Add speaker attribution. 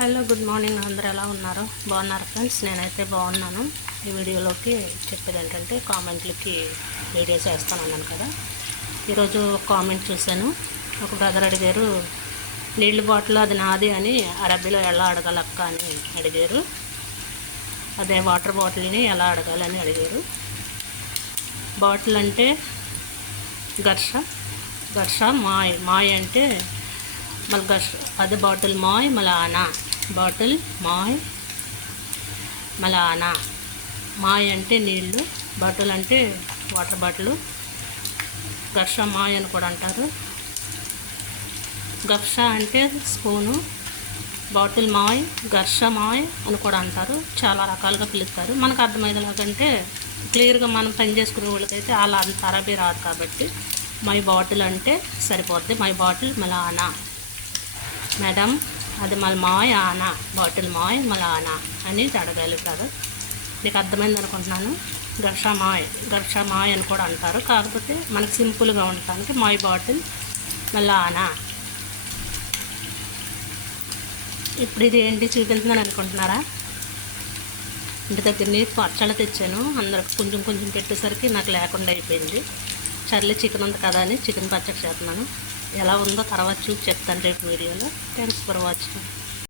Speaker 1: Hello good morning. అందరూ ఎలా ఉన్నారు? బాగున్నారు ఫ్రెండ్స్? నేనైతే బాగున్నాను. ఈ వీడియోలోకి చెప్పేది ఏంటంటే కామెంట్లకి వీడియోస్ చేస్తానున్నాను కదా. ఈరోజు కామెంట్ చూశాను. ఒక బ్రదర్ అడిగారు నీళ్ళు బాటిల్ అది నాది అని అరబీలో ఎలా అడగాలక్క అని అడిగారు. అదే వాటర్ బాటిల్ని ఎలా అడగాలని అడిగారు. బాటిల్ అంటే ఘర్ష ఘర్ష మాయ్ మాయ్ అంటే మళ్ళీ ఘర్ష అదే బాటిల్ మాయ్ మళ్ళీ ఆనా బాటిల్ మాయ్. మలానా. మాయ్ అంటే నీళ్ళు బాటిల్ అంటే వాటర్ బాటిల్. ఘర్ష మాయ్ అని కూడా అంటారు. గర్ష అంటే స్పూను. బాటిల్ మాయ్ ఘర్ష మాయ్ అని కూడా అంటారు. చాలా రకాలుగా పిలుస్తారు. మనకు అర్థమయ్యేలాగంటే క్లియర్గా మనం పని చేసుకునే వాళ్ళకైతే అలా అంత అరబీ రాదు కాబట్టి మై బాటిల్ అంటే సరిపోద్ది. My bottle Malana. మేడం అది మళ్ళీ మాయ్ ఆనా బాటిల్ మాయ్ మళ్ళీ ఆనా అని అడగలుగుతారు మీకు నీకు అర్థమైంది అనుకుంటున్నాను? ఘర్ష మాయ్ ఘర్ష మాయ్ అని కూడా అంటారు. కాకపోతే మనకు సింపుల్గా ఉండటానికి మాయ్ బాటిల్ మళ్ళీ ఆనా. ఇప్పుడు ఇది ఏంటి చూపించిందని అనుకుంటున్నారా? ఇంటి దగ్గర నీరు పచ్చళ్ళ తెచ్చాను. అందరికి కొంచెం కొంచెం పెట్టేసరికి నాకు లేకుండా అయిపోయింది. చర్లీ చికెన్ ఉంది కదా అని చికెన్ పచ్చడి చేస్తున్నాను. ఎలా ఉందో తర్వాత చూసి చెప్తాను రేపు వీడియోలో. Thanks for watching